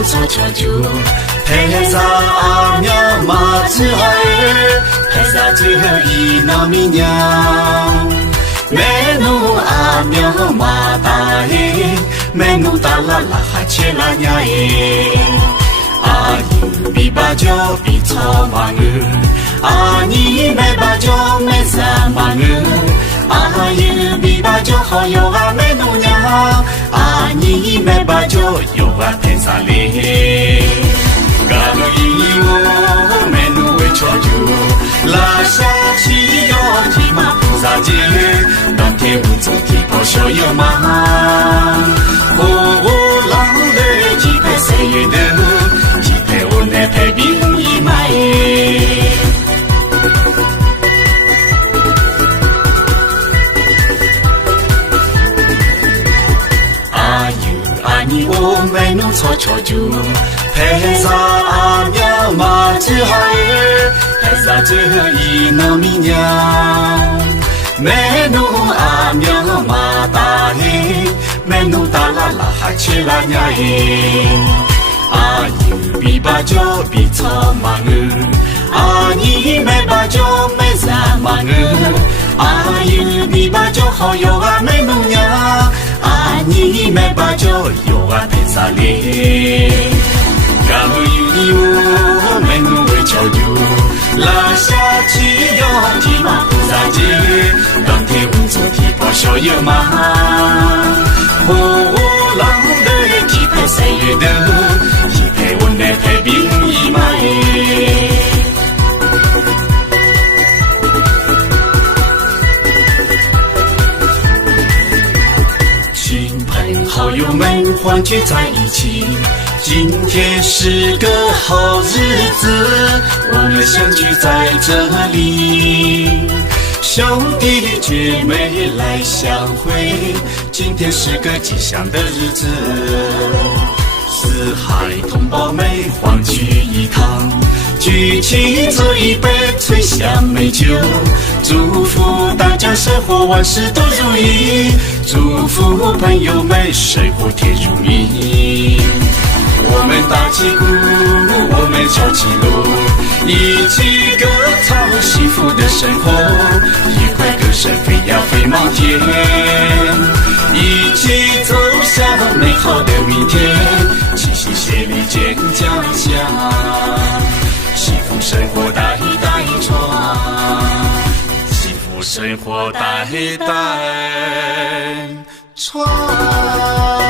奴做求主，陪在阿苗马子儿，陪在这一闹米娘，美奴阿苗马大诶，美奴大啦啦哈切啦呀诶，阿姨比巴就比草忙儿，阿你美巴就美三忙儿。阿姨比巴就好有啊美奴娘，阿你美巴就有啊陪萨哩，嘎鲁伊我美奴为çocuğu，拉下去哟提马菩萨节，当天无走提婆修有嘛，我老嘞提陪谁月的，提陪我那陪比无一买。你我美奴做求主，陪在阿苗马子儿，陪在这一闹米娘，美奴阿苗马大嘿，美奴大啦啦哈切啦呀嘿，阿姨比巴就比草忙儿，阿你美巴就美三忙儿，阿姨比巴就好有啊美奴娘。阿你美巴就有啊陪萨哩，嘎鲁伊我美奴为求主，拉下去哟提马菩萨节，当天无做提婆修有嘛，我老的提陪谁月的，提陪我那陪比无一买。好友们欢聚在一起，今天是个好日子，我们相聚在这里，兄弟姐妹来相会，今天是个吉祥的日子，四海同胞们欢聚一堂，举起这一杯醇香美酒，祝福大家生活万事都如意，祝福朋友们生活甜如蜜。我们打起鼓，我们敲起锣，一起歌唱幸福的生活，愉快歌声飞呀飞满天，一起走向美好的明天，齐心协力健家乡，幸福生活代代传，幸福生活代代传。